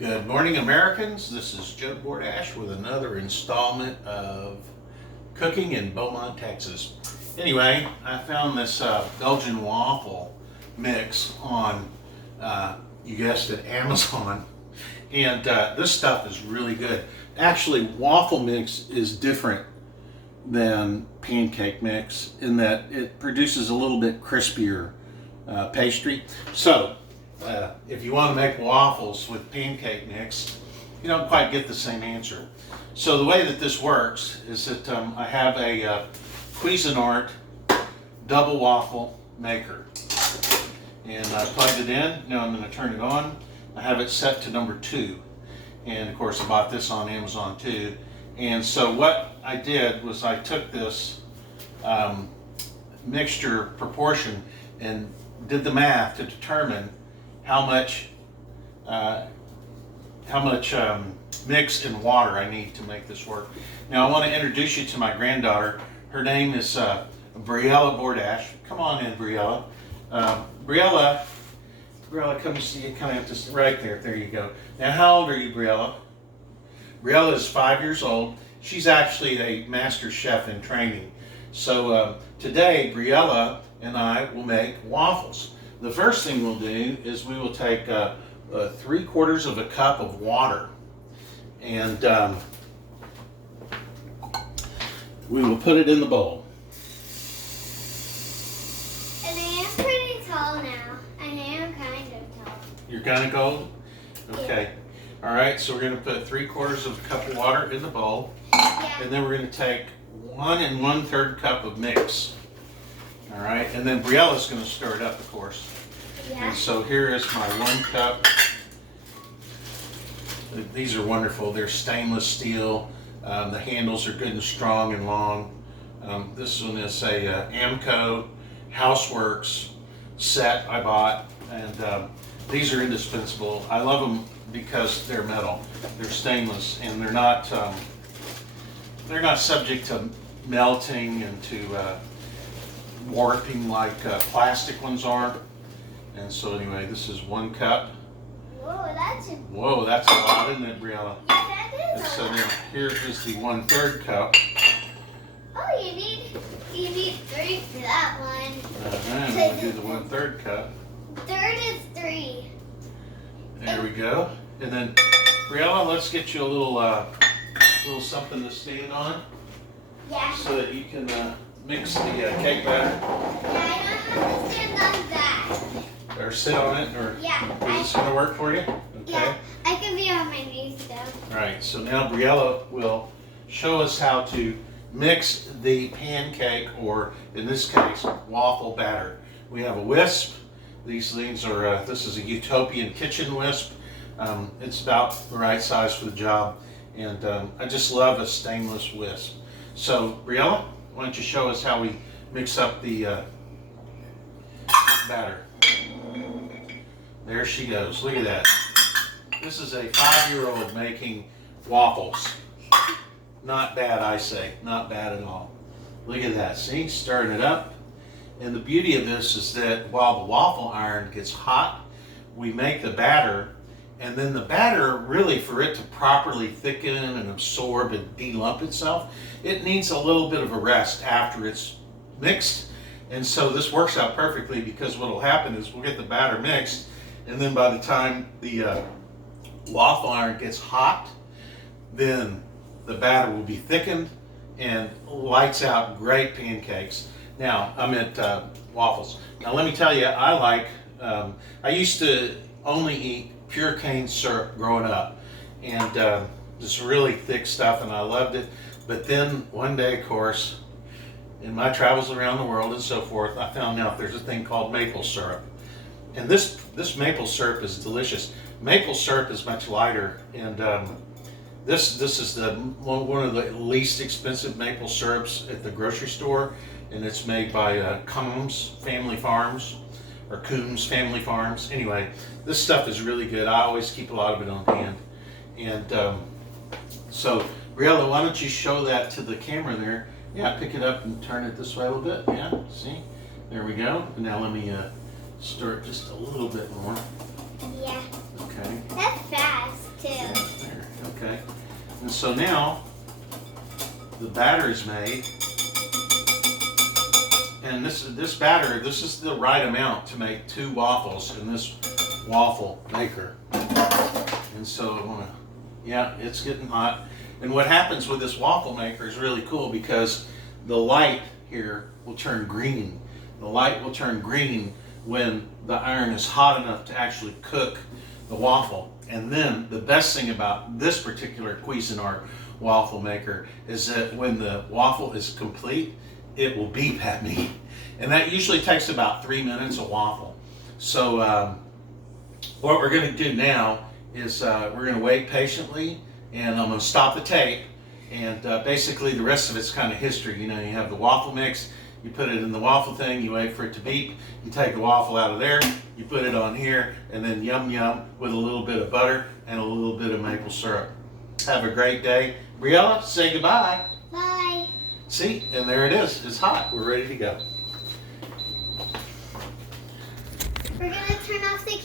Good morning, Americans. This is Joe Bordash with another installment of Cooking in Beaumont, Texas. Anyway, I found this Belgian waffle mix on, you guessed it, Amazon. And this stuff is really good. Actually, waffle mix is different than pancake mix in that it produces a little bit crispier pastry. So, if you want to make waffles with pancake mix, you don't quite get the same answer. So the way that this works is that I have a Cuisinart double waffle maker. And I plugged it in. Now I'm going to turn it on. I have it set to number 2. And of course I bought this on Amazon too. And so what I did was I took this mixture proportion and did the math to determine how much mix and water I need to make this work. Now I want to introduce you to my granddaughter. Her name is Briella Bordash. Come on in, Briella. Briella, come see you. Kind of have to right there. There you go. Now, how old are you, Briella? Briella is 5 years old. She's actually a master chef in training. So today, Briella and I will make waffles. The first thing we'll do is we will take 3/4 of a cup of water, and we will put it in the bowl. And I am pretty tall now. And I am kind of tall. You're kind of cold? Okay. Yeah. All right, so we're going to put 3/4 of a cup of water in the bowl. Yeah. And then we're going to take 1 1/3 cup of mix. All right, and then Briella's going to stir it up, of course. Yeah. And so here is my 1 cup. These are wonderful. They're stainless steel. The handles are good and strong and long. This one is a Amco Houseworks set I bought, and these are indispensable. I love them because they're metal. They're stainless, and they're not subject to melting and to warping like plastic ones are. And so anyway, this is 1 cup. Whoa, that's a lot, isn't it, Briella? Yeah, that is. And so now here is the 1/3 cup. Oh, you need 3 for that one. And we'll do the 1/3 cup. Third is 3. There we go. And then, Briella, let's get you a little something to stand on. Yeah. So that you can mix the cake batter. Yeah, I know how to stand on that. Or sit on it, or Yeah. is this going to work for you? Okay. Yeah, I can be on my knees though. All right, so now Briella will show us how to mix the pancake, or in this case, waffle batter. We have a whisk. These things are, this is a Utopian kitchen whisk. It's about the right size for the job, and I just love a stainless whisk. So, Briella, why don't you show us how we mix up the batter? There she goes. Look at that. This is a 5-year-old making waffles. Not bad, I say. Not bad at all. Look at that. See? Stirring it up. And the beauty of this is that while the waffle iron gets hot, we make the batter. And then the batter, really, for it to properly thicken and absorb and de-lump itself, it needs a little bit of a rest after it's mixed. And so this works out perfectly, because what will happen is we'll get the batter mixed, and then by the time the waffle iron gets hot, then the batter will be thickened and lights out great pancakes. Now, I meant waffles. Now let me tell you, I used to only eat pure cane syrup growing up, and this really thick stuff, and I loved it. But then one day, of course, in my travels around the world and so forth, I found out there's a thing called maple syrup. And this maple syrup is delicious. Maple syrup is much lighter, and this is one of the least expensive maple syrups at the grocery store, and it's made by Coombs Family Farms, or Coombs Family Farms. Anyway, this stuff is really good. I always keep a lot of it on hand. And so, Briella, why don't you show that to the camera there? Yeah, pick it up and turn it this way a little bit. Yeah, see? There we go. And now let me stir it just a little bit more. Yeah. Okay. That's fast. too. There, okay. And so now the batter is made. And this batter, this is the right amount to make 2 waffles in this waffle maker. And so, yeah, it's getting hot. And what happens with this waffle maker is really cool because the light here will turn green. The light will turn green when the iron is hot enough to actually cook the waffle. And then the best thing about this particular Cuisinart waffle maker is that when the waffle is complete, it will beep at me. And that usually takes about 3 minutes a waffle. So what we're going to do now is we're going to wait patiently, and I'm going to stop the tape. And basically the rest of it's kind of history. You know, you have the waffle mix, you put it in the waffle thing, you wait for it to beep, you take the waffle out of there, you put it on here, and then yum yum with a little bit of butter and a little bit of maple syrup. Have a great day. Briella, say goodbye. Bye. See, and there it is. It's hot. We're ready to go. We're gonna turn off the camera.